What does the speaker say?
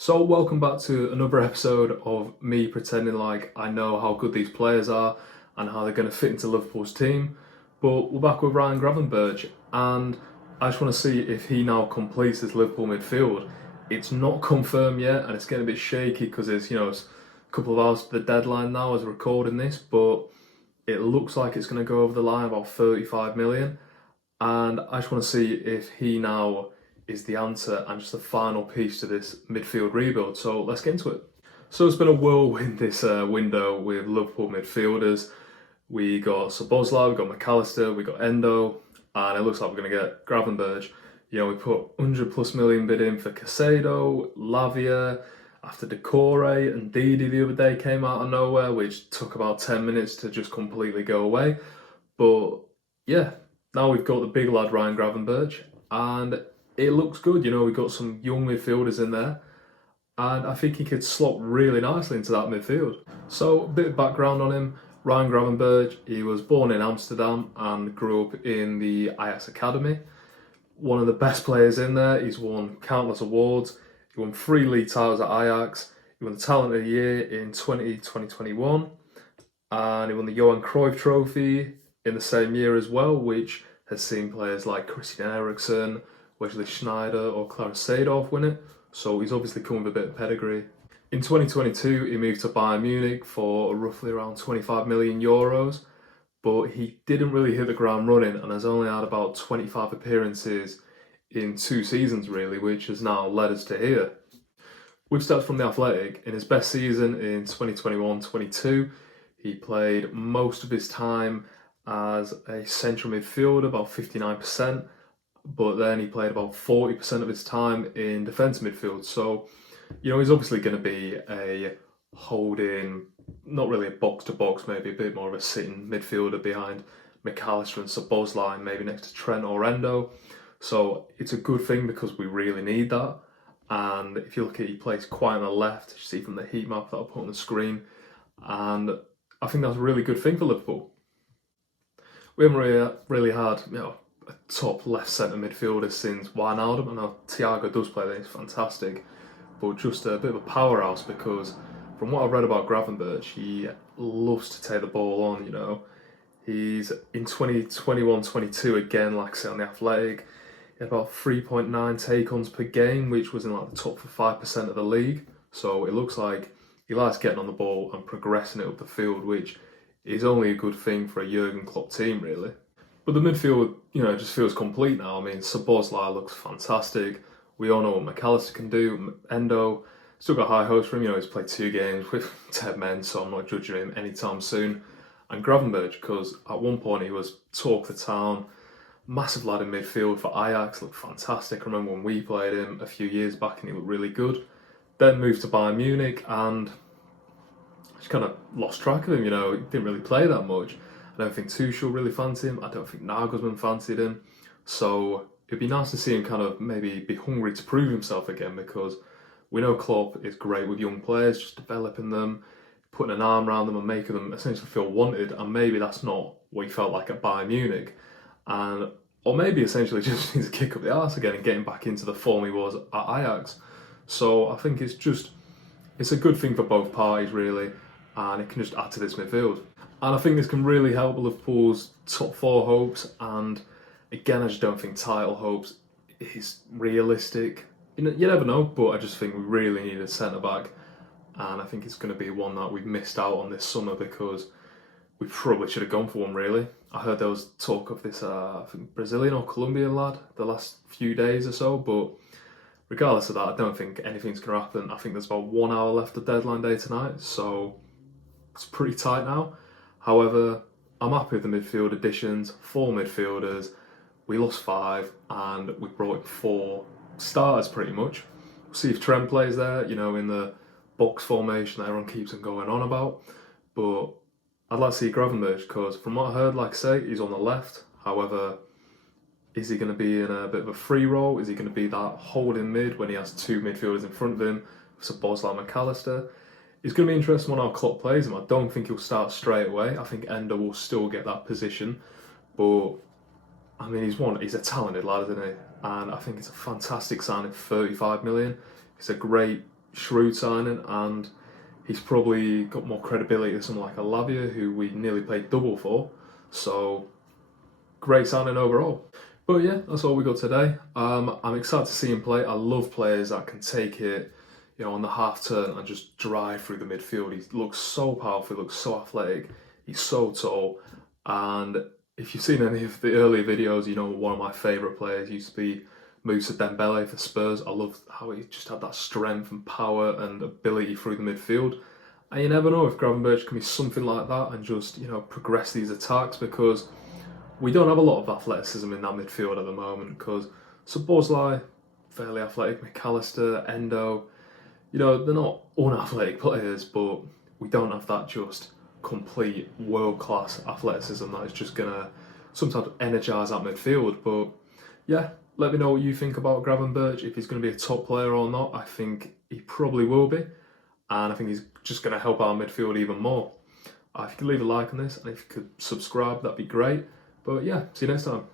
So welcome back to another episode of me pretending like I know how good these players are and how they're going to fit into Liverpool's team. But we're back with Ryan Gravenberch, and I just want to see if he now completes this Liverpool midfield. It's not confirmed yet, and it's getting a bit shaky because it's a couple of hours to the deadline now as we're recording this, but it looks like it's going to go over the line about 35 million. And I just want to see if he now is the answer and just the final piece to this midfield rebuild. So let's get into it. So it's been a whirlwind this window with Liverpool midfielders. We got Szoboszlai, we got McAllister, we got Endo, and it looks like we're going to get Gravenberch. We put 100 plus million bid in for Caicedo, Lavia, after Decore and Didi the other day came out of nowhere, which took about 10 minutes to just completely go away. But yeah, now we've got the big lad Ryan Gravenberch, and it looks good. We've got some young midfielders in there, and I think he could slot really nicely into that midfield. So a bit of background on him. Ryan Gravenberch, he was born in Amsterdam and grew up in the Ajax Academy. One of the best players in there. He's won countless awards. He won 3 league titles at Ajax. He won the Talent of the Year in 2021, and he won the Johan Cruyff Trophy in the same year as well, which has seen players like Christian Eriksen, Wesley Schneider or Clarence Seedorf win it, so he's obviously come with a bit of pedigree. In 2022, he moved to Bayern Munich for roughly around 25 million euros, but he didn't really hit the ground running and has only had about 25 appearances in 2 seasons really, which has now led us to here. With stats from The Athletic, in his best season in 2021-22, he played most of his time as a central midfielder, about 59%, but then he played about 40% of his time in defence midfield. So, he's obviously going to be a holding, not really a box-to-box, maybe a bit more of a sitting midfielder behind McAllister and Szoboszlai, maybe next to Trent or Endo. So it's a good thing because we really need that. And if you look at he plays quite on the left, you see from the heat map that I'll put on the screen, and I think that's a really good thing for Liverpool. We haven't really had a top left centre midfielder since Wijnaldum. I know Thiago does play there, he's fantastic, but just a bit of a powerhouse because from what I've read about Gravenberch, he loves to take the ball on. He's in 2021-22 again, like I said on The Athletic, he had about 3.9 take-ons per game, which was in the top 5% of the league. So it looks like he likes getting on the ball and progressing it up the field, which is only a good thing for a Jurgen Klopp team, really. But the midfield, just feels complete now. I mean, Szoboszlai looks fantastic. We all know what McAllister can do. Endo, still got high hopes for him. He's played 2 games with 10 men, so I'm not judging him anytime soon. And Gravenberch, because at one point he was talk of the town, massive lad in midfield for Ajax, looked fantastic. I remember when we played him a few years back and he looked really good. Then moved to Bayern Munich and just kind of lost track of him. He didn't really play that much. I don't think Tuchel really fancied him. I don't think Nagelsmann fancied him. So it'd be nice to see him kind of maybe be hungry to prove himself again, because we know Klopp is great with young players, just developing them, putting an arm around them and making them essentially feel wanted. And maybe that's not what he felt like at Bayern Munich. Or maybe essentially just needs to kick up the arse again and getting back into the form he was at Ajax. So I think it's a good thing for both parties really, and it can just add to this midfield. And I think this can really help Liverpool's top 4 hopes. And again, I just don't think title hopes is realistic. You never know, but I just think we really need a centre-back. And I think it's going to be one that we've missed out on this summer because we probably should have gone for one, really. I heard there was talk of this I think Brazilian or Colombian lad the last few days or so, but regardless of that, I don't think anything's going to happen. I think there's about 1 hour left of deadline day tonight, so it's pretty tight now. However, I'm happy with the midfield additions, 4 midfielders. We lost 5 and we brought in 4 starters pretty much. We'll see if Trent plays there, in the box formation that everyone keeps on going on about. But I'd like to see Gravenberch because from what I heard, like I say, he's on the left. However, is he going to be in a bit of a free role? Is he going to be that holding mid when he has 2 midfielders in front of him, Szoboszlai and McAllister? It's going to be interesting when our Klopp plays him. I don't think he'll start straight away. I think Endo will still get that position. But, I mean, he's a talented lad, isn't he? And I think it's a fantastic signing, 35 million. He's a great shrewd signing, and he's probably got more credibility than someone like a Lavia, who we nearly paid double for. So, great signing overall. But yeah, that's all we got today. I'm excited to see him play. I love players that can take it, on the half turn and just drive through the midfield. He looks so powerful, he looks so athletic, he's so tall. And if you've seen any of the earlier videos, one of my favourite players used to be Moussa Dembele for Spurs. I love how he just had that strength and power and ability through the midfield. And you never know if Gravenberch can be something like that and just, progress these attacks, because we don't have a lot of athleticism in that midfield at the moment, because Szoboszlai, fairly athletic, McAllister, Endo, they're not unathletic players, but we don't have that just complete world-class athleticism that is just going to sometimes energise that midfield. But yeah, let me know what you think about Gravenberch, if he's going to be a top player or not. I think he probably will be, and I think he's just going to help our midfield even more. If you could leave a like on this, and if you could subscribe, that'd be great. But yeah, see you next time.